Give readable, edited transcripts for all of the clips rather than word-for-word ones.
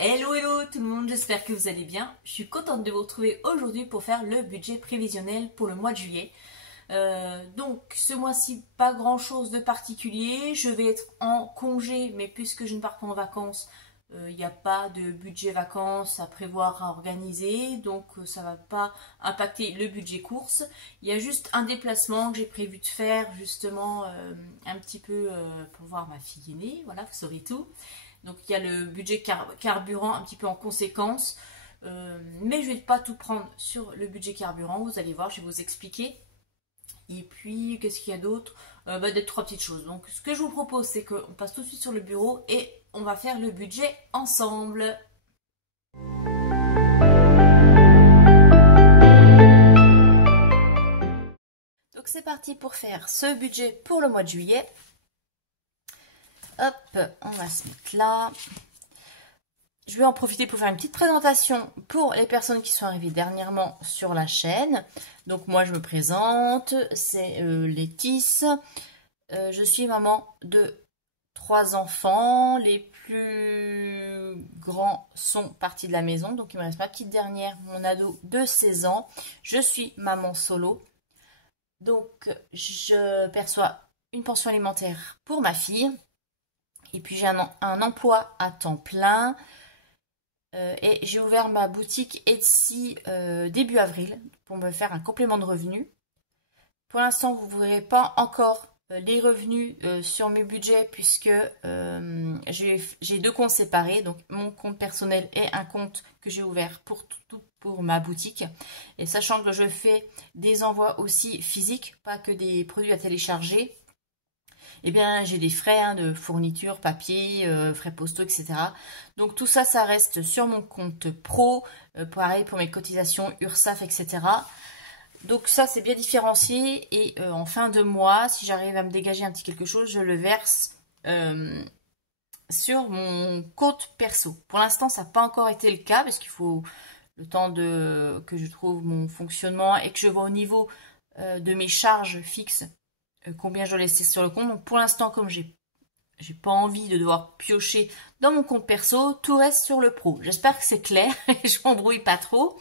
Hello hello tout le monde, j'espère que vous allez bien. Je suis contente de vous retrouver aujourd'hui pour faire le budget prévisionnel pour le mois de juillet. Donc ce mois-ci, pas grand chose de particulier. Je vais être en congé, mais puisque je ne pars pas en vacances, il n'y a pas de budget vacances à prévoir, à organiser. Donc ça ne va pas impacter le budget course. Il y a juste un déplacement que j'ai prévu de faire justement un petit peu pour voir ma fille aînée. Voilà, vous saurez tout. Donc il y a le budget carburant un petit peu en conséquence. Mais je ne vais pas tout prendre sur le budget carburant. Vous allez voir, je vais vous expliquer. Et puis, qu'est-ce qu'il y a d'autre? Des trois petites choses. Donc ce que je vous propose, c'est qu'on passe tout de suite sur le bureau et on va faire le budget ensemble. Donc c'est parti pour faire ce budget pour le mois de juillet. Hop, on va se mettre là. Je vais en profiter pour faire une petite présentation pour les personnes qui sont arrivées dernièrement sur la chaîne. Donc moi je me présente, c'est Laetice. Je suis maman de 3 enfants. Les plus grands sont partis de la maison. Donc il me reste ma petite dernière, mon ado de 16 ans. Je suis maman solo. Donc je perçois une pension alimentaire pour ma fille. Et puis j'ai un emploi à temps plein. Et j'ai ouvert ma boutique Etsy début avril pour me faire un complément de revenus. Pour l'instant, vous ne verrez pas encore les revenus sur mes budgets puisque j'ai 2 comptes séparés. Donc mon compte personnel et un compte que j'ai ouvert pour ma boutique. Et sachant que je fais des envois aussi physiques, pas que des produits à télécharger. Eh bien, j'ai des frais de fourniture, papier, frais postaux, etc. Donc tout ça, ça reste sur mon compte pro. Pareil pour mes cotisations URSSAF, etc. Donc ça, c'est bien différencié. Et en fin de mois, si j'arrive à me dégager un petit quelque chose, je le verse sur mon compte perso. Pour l'instant, ça n'a pas encore été le cas parce qu'il faut le temps que je trouve mon fonctionnement et que je vois au niveau de mes charges fixes combien je dois laisser sur le compte. Donc pour l'instant, comme j'ai pas envie de devoir piocher dans mon compte perso, tout reste sur le pro. J'espère que c'est clair et je m'embrouille pas trop.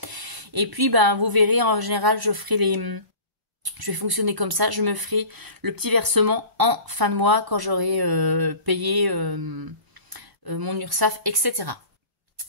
Et puis vous verrez, en général, je vais fonctionner comme ça. Je me ferai le petit versement en fin de mois quand j'aurai payé mon URSSAF, etc.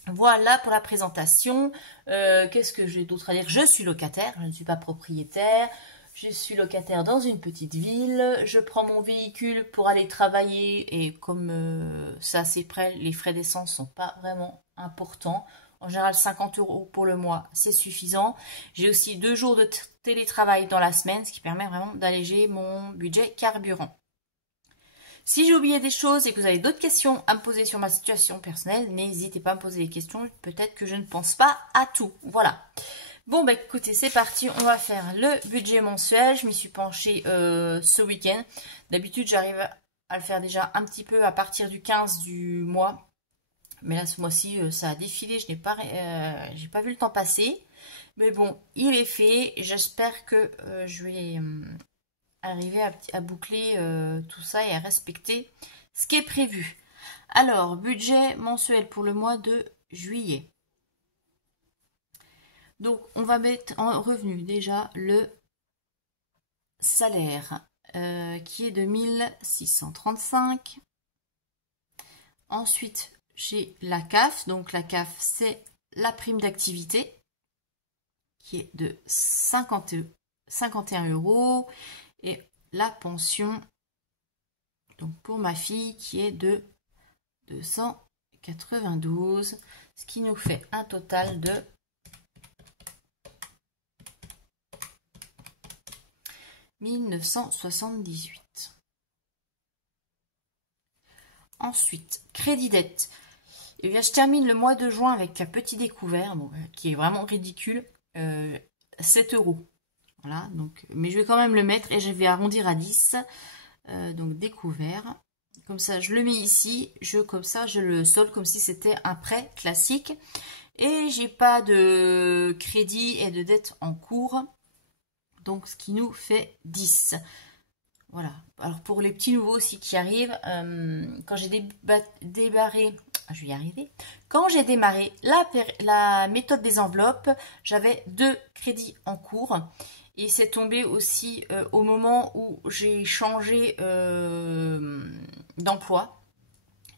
Voilà pour la présentation. Qu'est-ce que j'ai d'autre à dire? Je suis locataire, je ne suis pas propriétaire. Je suis locataire dans une petite ville, je prends mon véhicule pour aller travailler et comme c'est assez près, les frais d'essence sont pas vraiment importants. En général, 50 € pour le mois, c'est suffisant. J'ai aussi 2 jours de télétravail dans la semaine, ce qui permet vraiment d'alléger mon budget carburant. Si j'ai oublié des choses et que vous avez d'autres questions à me poser sur ma situation personnelle, n'hésitez pas à me poser des questions. Peut-être que je ne pense pas à tout. Voilà. Bon, écoutez, c'est parti, on va faire le budget mensuel. Je m'y suis penchée ce week-end. D'habitude, j'arrive à le faire déjà un petit peu à partir du 15 du mois. Mais là, ce mois-ci, ça a défilé, j'ai pas vu le temps passer. Mais bon, il est fait. J'espère que je vais arriver à boucler tout ça et à respecter ce qui est prévu. Alors, budget mensuel pour le mois de juillet. Donc, on va mettre en revenu déjà le salaire qui est de 1635. Ensuite, j'ai la CAF. Donc, la CAF, c'est la prime d'activité qui est de 51 €. Et la pension, donc pour ma fille, qui est de 292. Ce qui nous fait un total de 1978. Ensuite, crédit dette. Et bien, je termine le mois de juin avec un petit découvert, qui est vraiment ridicule, 7 €. Voilà, donc, mais je vais quand même le mettre et je vais arrondir à 10. Donc découvert. Comme ça, je le mets ici. Comme ça, je le solde comme si c'était un prêt classique. Et j'ai pas de crédit et de dette en cours. Donc, ce qui nous fait 10. Voilà. Alors, pour les petits nouveaux aussi qui arrivent, quand j'ai débarré je vais y arriver. Quand j'ai démarré la méthode des enveloppes, j'avais 2 crédits en cours. Et c'est tombé aussi au moment où j'ai changé d'emploi.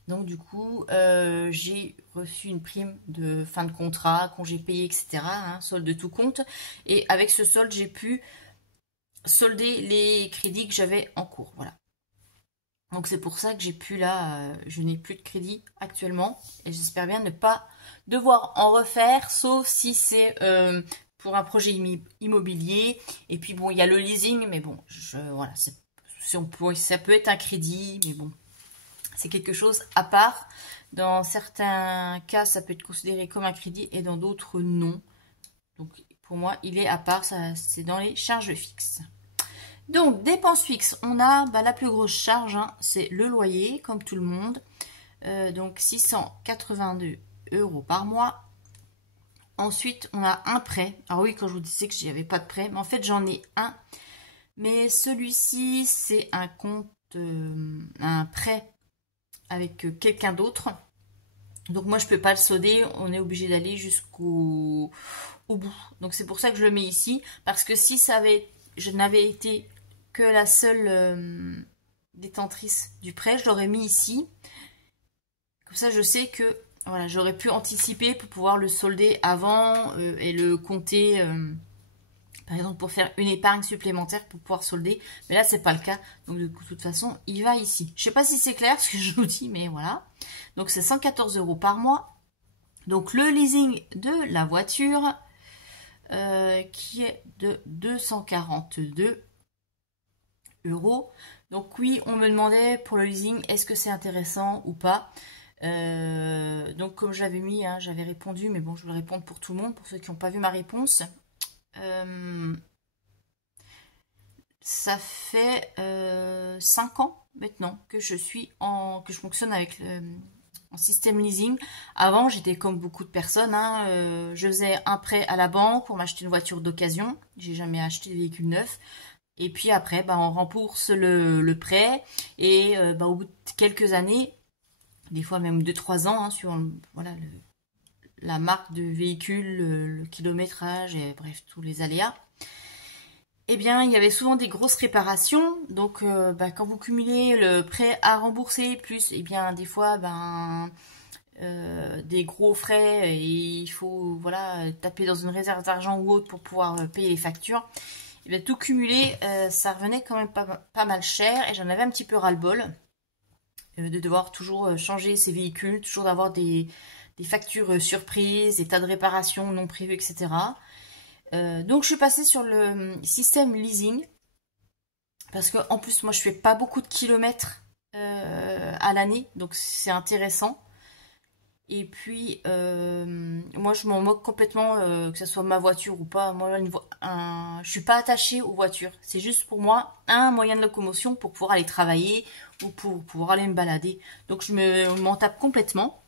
Donc du coup, j'ai reçu une prime de fin de contrat, congé payé, etc. Hein, solde de tout compte. Et avec ce solde, j'ai pu solder les crédits que j'avais en cours. Voilà. Donc c'est pour ça que j'ai pu là, je n'ai plus de crédit actuellement. Et j'espère bien ne pas devoir en refaire, sauf si c'est pour un projet immobilier. Et puis bon, il y a le leasing, mais bon, voilà, ça peut être un crédit, mais bon, c'est quelque chose à part. Dans certains cas, ça peut être considéré comme un crédit et dans d'autres, non. Donc pour moi, il est à part, c'est dans les charges fixes. Donc, dépenses fixes, on a la plus grosse charge, hein, c'est le loyer, comme tout le monde. Donc, 682 € par mois. Ensuite, on a un prêt. Alors oui, quand je vous disais que j'avais pas de prêt, mais en fait, j'en ai un. Mais celui-ci, c'est un compte, un prêt avec quelqu'un d'autre. Donc, moi, je peux pas le solder. On est obligé d'aller jusqu'au bout. Donc, c'est pour ça que je le mets ici. Parce que si je n'avais été que la seule détentrice du prêt, je l'aurais mis ici. Comme ça, je sais que voilà, j'aurais pu anticiper pour pouvoir le solder avant et le compter, par exemple, pour faire une épargne supplémentaire pour pouvoir solder. Mais là, c'est pas le cas. Donc, de toute façon, il va ici. Je sais pas si c'est clair ce que je vous dis, mais voilà. Donc, c'est 114 € par mois. Donc, le leasing de la voiture qui est de 242 €. Donc oui, on me demandait pour le leasing, est-ce que c'est intéressant ou pas. Donc comme j'avais mis, hein, j'avais répondu, mais bon, je vais répondre pour tout le monde, pour ceux qui n'ont pas vu ma réponse. Ça fait 5 ans maintenant que je fonctionne avec en système leasing. Avant, j'étais comme beaucoup de personnes, hein, je faisais un prêt à la banque pour m'acheter une voiture d'occasion. J'ai jamais acheté de véhicule neuf. Et puis après, on rembourse le prêt. Et au bout de quelques années, des fois même 2-3 ans, hein, sur voilà, la marque de véhicule, le kilométrage, et bref, tous les aléas, eh bien, il y avait souvent des grosses réparations. Donc, quand vous cumulez le prêt à rembourser, plus, eh bien, des fois, des gros frais, et il faut voilà, taper dans une réserve d'argent ou autre pour pouvoir payer les factures. Et bien, tout cumulé, ça revenait quand même pas mal cher et j'en avais un petit peu ras-le-bol de devoir toujours changer ces véhicules, toujours d'avoir des factures surprises, des tas de réparations non prévues, etc. Donc je suis passée sur le système leasing parce que en plus moi je fais pas beaucoup de kilomètres à l'année, donc c'est intéressant. Et puis, moi, je m'en moque complètement, que ce soit ma voiture ou pas. Moi, je suis pas attachée aux voitures. C'est juste pour moi un moyen de locomotion pour pouvoir aller travailler ou pour pouvoir aller me balader. Donc, je m'en tape complètement.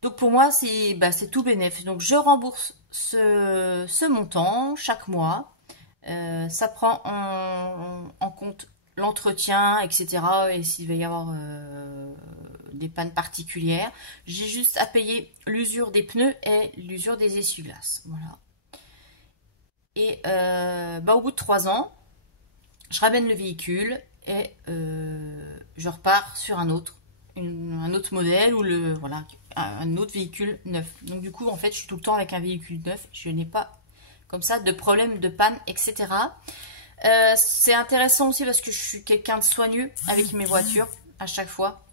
Donc, pour moi, c'est tout bénef. Donc, je rembourse ce montant chaque mois. Ça prend en compte l'entretien, etc. Et s'il va y avoir des pannes particulières, j'ai juste à payer l'usure des pneus et l'usure des essuie-glaces. Voilà. Et au bout de 3 ans, je ramène le véhicule et je repars sur un autre modèle ou un autre véhicule neuf. Donc du coup, en fait, je suis tout le temps avec un véhicule neuf. Je n'ai pas comme ça de problème de panne, etc. C'est intéressant aussi parce que je suis quelqu'un de soigneux avec mes voitures à chaque fois.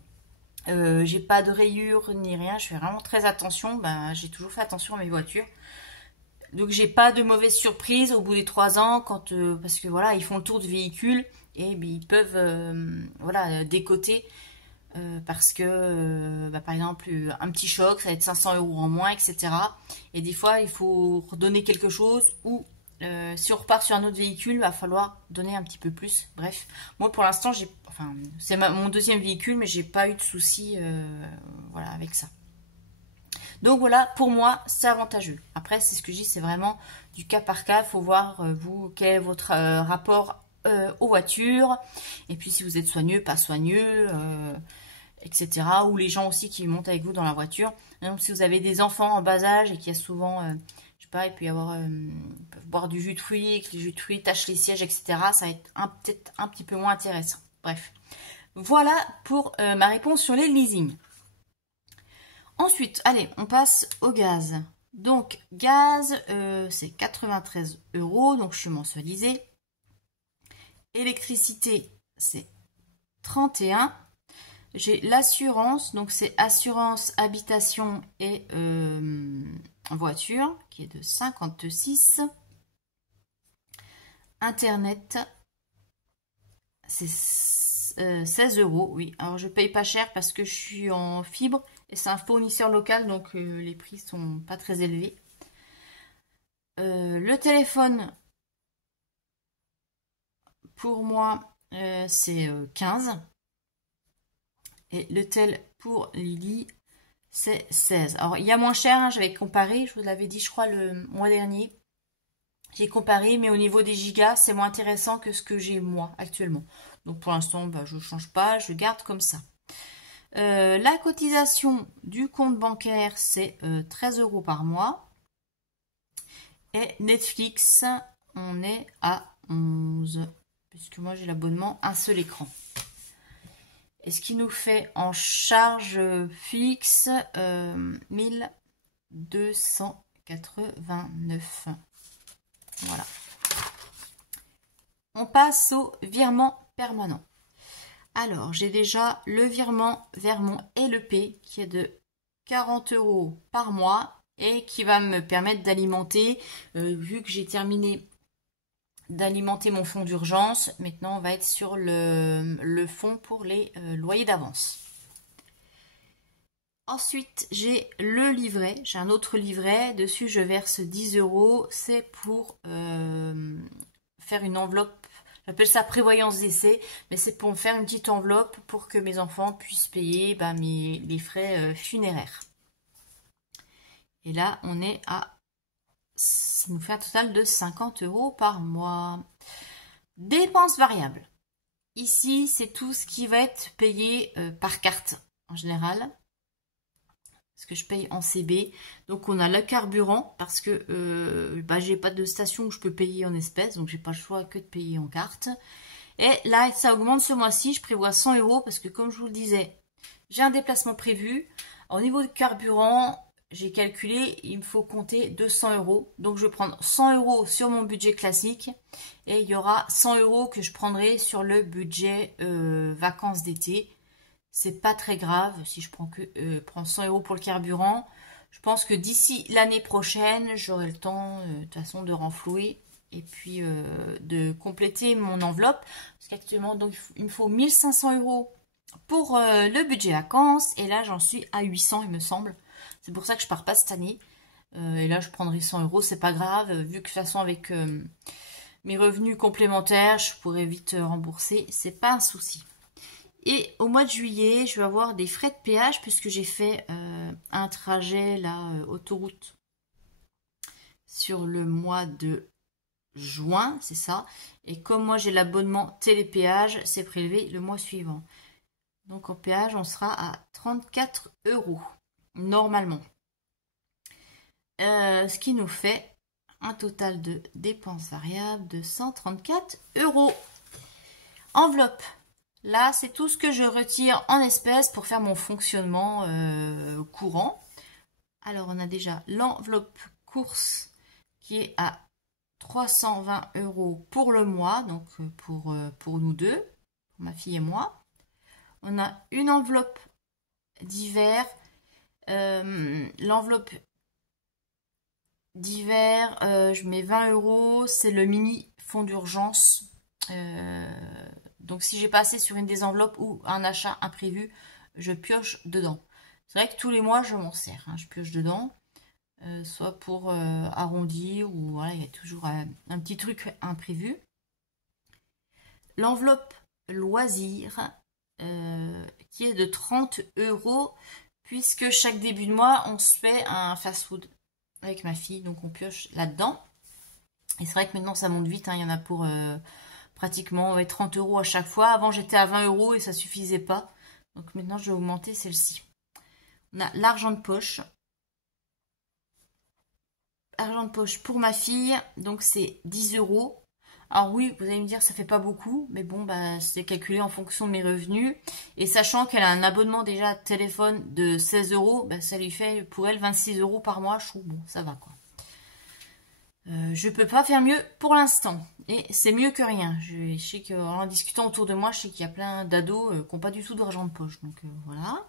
J'ai pas de rayures ni rien, je fais vraiment très attention. J'ai toujours fait attention à mes voitures. Donc j'ai pas de mauvaises surprises au bout des 3 ans parce que voilà, ils font le tour du véhicule et ils peuvent décoter parce que par exemple un petit choc, ça va être 500 € en moins, etc. Et des fois il faut redonner quelque chose ou si on repart sur un autre véhicule, il va falloir donner un petit peu plus. Bref, moi pour l'instant, c'est mon deuxième véhicule, mais j'ai pas eu de soucis avec ça. Donc voilà, pour moi, c'est avantageux. Après, c'est ce que je dis, c'est vraiment du cas par cas. Il faut voir, vous, quel est votre rapport aux voitures. Et puis, si vous êtes soigneux, pas soigneux, etc. Ou les gens aussi qui montent avec vous dans la voiture. Donc, si vous avez des enfants en bas âge et qu'il y a souvent, je sais pas, il peut y avoir, ils peuvent boire du jus de fruits, que les jus de fruits tachent les sièges, etc. Ça va être peut-être un petit peu moins intéressant. Bref. Voilà pour ma réponse sur les leasing. Ensuite, allez, on passe au gaz. Donc, gaz, c'est 93 €, donc je suis mensualisée. Électricité, c'est 31. J'ai l'assurance, donc c'est assurance habitation et voiture, qui est de 56. Internet, c'est 16 €, oui. Alors je paye pas cher parce que je suis en fibre et c'est un fournisseur local, donc les prix sont pas très élevés. Le téléphone, pour moi, c'est 15. Et le tel pour Lily, c'est 16. Alors, il y a moins cher, hein, j'avais comparé, je vous l'avais dit, je crois, le mois dernier. J'ai comparé, mais au niveau des gigas, c'est moins intéressant que ce que j'ai moi, actuellement. Donc, pour l'instant, bah, je ne change pas, je garde comme ça. La cotisation du compte bancaire, c'est 13 € par mois. Et Netflix, on est à 11. Puisque moi, j'ai l'abonnement un seul écran. Et ce qui nous fait en charge fixe 1289. Voilà. On passe au virement permanent. Alors, j'ai déjà le virement vers mon LEP qui est de 40 € par mois et qui va me permettre d'alimenter, vu que j'ai terminé d'alimenter mon fonds d'urgence. Maintenant, on va être sur le fonds pour les loyers d'avance. Ensuite, j'ai le livret. J'ai un autre livret. Dessus, je verse 10 €. C'est pour faire une enveloppe. J'appelle ça prévoyance d'essai. Mais c'est pour me faire une petite enveloppe pour que mes enfants puissent payer les frais funéraires. Et là, on est à... Ça nous fait un total de 50 € par mois. Dépenses variables. Ici, c'est tout ce qui va être payé par carte en général. Ce que je paye en CB. Donc, on a le carburant parce que j'ai pas de station où je peux payer en espèces. Donc, j'ai pas le choix que de payer en carte. Et là, ça augmente ce mois-ci. Je prévois 100 € parce que, comme je vous le disais, j'ai un déplacement prévu. Au niveau du carburant, j'ai calculé, il me faut compter 200 €. Donc, je vais prendre 100 € sur mon budget classique. Et il y aura 100 € que je prendrai sur le budget vacances d'été. C'est pas très grave si je prends 100 € pour le carburant. Je pense que d'ici l'année prochaine, j'aurai le temps de toute façon de renflouer et puis de compléter mon enveloppe. Parce qu'actuellement, donc, il me faut 1500 € pour le budget vacances. Et là, j'en suis à 800, il me semble. C'est pour ça que je pars pas cette année. Et là, je prendrai 100 €, c'est pas grave. Vu que de toute façon, avec mes revenus complémentaires, je pourrais vite rembourser. C'est pas un souci. Et au mois de juillet, je vais avoir des frais de péage puisque j'ai fait un trajet, là, autoroute sur le mois de juin, c'est ça. Et comme moi, j'ai l'abonnement télépéage, c'est prélevé le mois suivant. Donc, en péage, on sera à 34 €. Normalement. Ce qui nous fait un total de dépenses variables de 134 €. Enveloppe. Là, c'est tout ce que je retire en espèces pour faire mon fonctionnement courant. Alors, on a déjà l'enveloppe course qui est à 320 € pour le mois, donc pour nous deux, pour ma fille et moi. On a une enveloppe d'hiver. L'enveloppe d'hiver, je mets 20 €. C'est le mini fonds d'urgence. Donc, si j'ai pas assez sur une des enveloppes ou un achat imprévu, je pioche dedans. C'est vrai que tous les mois, je m'en sers. Hein, je pioche dedans. Soit pour arrondir ou voilà, il y a toujours un petit truc imprévu. L'enveloppe loisir qui est de 30 € puisque chaque début de mois, on se fait un fast-food avec ma fille. Donc, on pioche là-dedans. Et c'est vrai que maintenant, ça monte vite. Hein, il y en a pour pratiquement 30 € à chaque fois. Avant, j'étais à 20 € et ça suffisait pas. Donc maintenant, je vais augmenter celle-ci. On a l'argent de poche. Argent de poche pour ma fille, donc c'est 10 euros. Alors oui, vous allez me dire, ça fait pas beaucoup, mais bon, bah, c'est calculé en fonction de mes revenus. Et sachant qu'elle a un abonnement déjà de téléphone de 16 euros, bah, ça lui fait pour elle 26 euros par mois. Je trouve, bon, ça va quoi. Je peux pas faire mieux pour l'instant. Et c'est mieux que rien. Je sais qu'en discutant autour de moi, je sais qu'il y a plein d'ados qui n'ont pas du tout d'argent de poche. Donc voilà.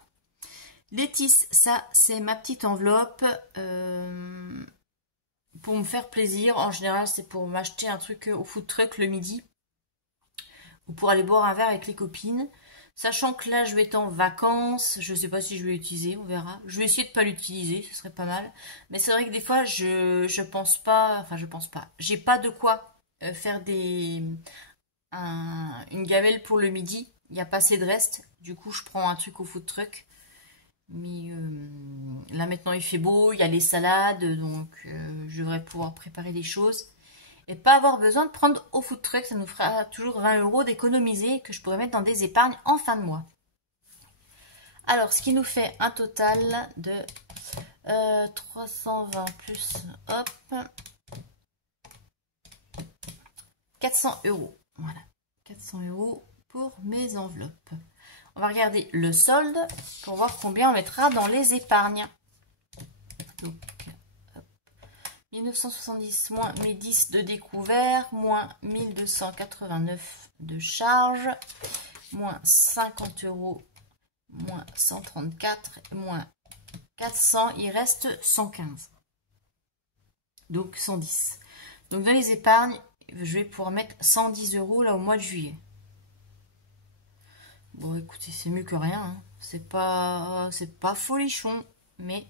Les tisses, ça, c'est ma petite enveloppe. Pour me faire plaisir. En général, c'est pour m'acheter un truc au food truck le midi. Ou pour aller boire un verre avec les copines. Sachant que là, je vais être en vacances. Je ne sais pas si je vais l'utiliser, on verra. Je vais essayer de ne pas l'utiliser, ce serait pas mal. Mais c'est vrai que des fois, je pense pas... Enfin, je pense pas. J'ai pas de quoi faire une gamelle pour le midi. Il n'y a pas assez de reste. Du coup, je prends un truc au food truck. Mais là maintenant il fait beau, il y a les salades, donc je devrais pouvoir préparer des choses. Et pas avoir besoin de prendre au food truck, ça nous fera toujours 20 euros d'économiser que je pourrais mettre dans des épargnes en fin de mois. Alors ce qui nous fait un total de 320 plus, hop, 400 euros. Voilà, 400 euros pour mes enveloppes. On va regarder le solde pour voir combien on mettra dans les épargnes. Donc, hop, 1970 moins mes 10 de découvert, moins 1289 de charge, moins 50 euros, moins 134, moins 400, il reste 115. Donc 110. Donc dans les épargnes, je vais pouvoir mettre 110 euros là au mois de juillet. Bon, écoutez, c'est mieux que rien. Hein. C'est pas folichon, mais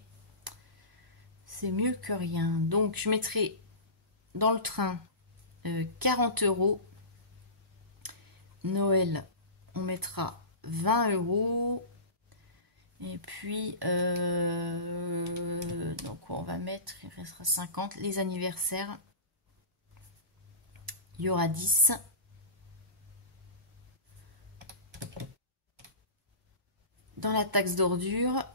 c'est mieux que rien. Donc, je mettrai dans le train 40 euros. Noël, on mettra 20 euros. Et puis, donc on va mettre, il restera 50. Les anniversaires, il y aura 10. Dans la taxe d'ordure,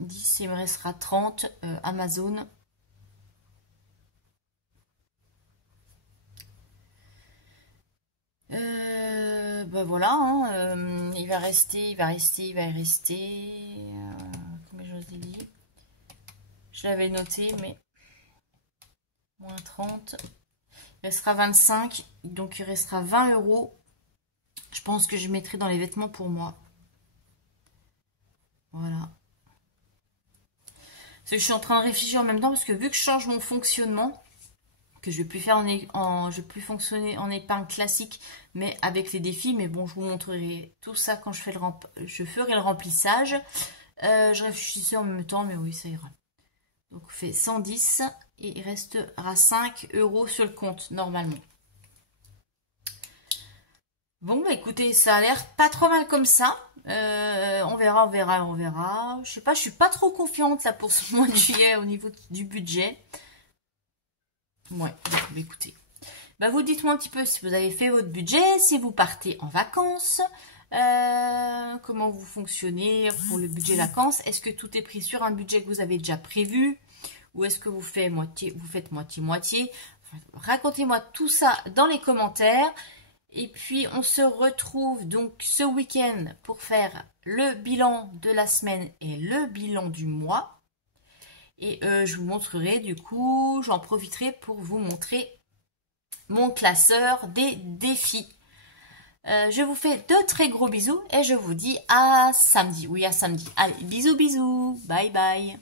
10, il me restera 30. Amazon. Bah voilà, hein, il va rester. Combien je vous ai dit? Je l'avais noté, mais moins 30. Il restera 25, donc il restera 20 euros. Je pense que je mettrai dans les vêtements pour moi. Voilà. Je suis en train de réfléchir en même temps parce que vu que je change mon fonctionnement, que je vais plus faire je vais plus fonctionner en épargne classique, mais avec les défis. Mais bon, je vous montrerai tout ça quand je ferai le remplissage. Je réfléchissais en même temps, mais oui, ça ira. Donc, on fait 110 et il restera 5 euros sur le compte normalement. Bon, bah écoutez, ça a l'air pas trop mal comme ça. On verra. Je sais pas, je suis pas trop confiante là pour ce mois de juillet au niveau du budget. Ouais, bah, écoutez. Bah vous dites-moi un petit peu si vous avez fait votre budget, si vous partez en vacances, comment vous fonctionnez pour le budget vacances. Est-ce que tout est pris sur un budget que vous avez déjà prévu? Ou est-ce que vous faites moitié-moitié? Racontez-moi tout ça dans les commentaires. Et puis, on se retrouve donc ce week-end pour faire le bilan de la semaine et le bilan du mois. Et je vous montrerai, du coup, j'en profiterai pour vous montrer mon classeur des défis. Je vous fais de très gros bisous et je vous dis à samedi. Oui, à samedi. Allez, bisous, bisous. Bye, bye.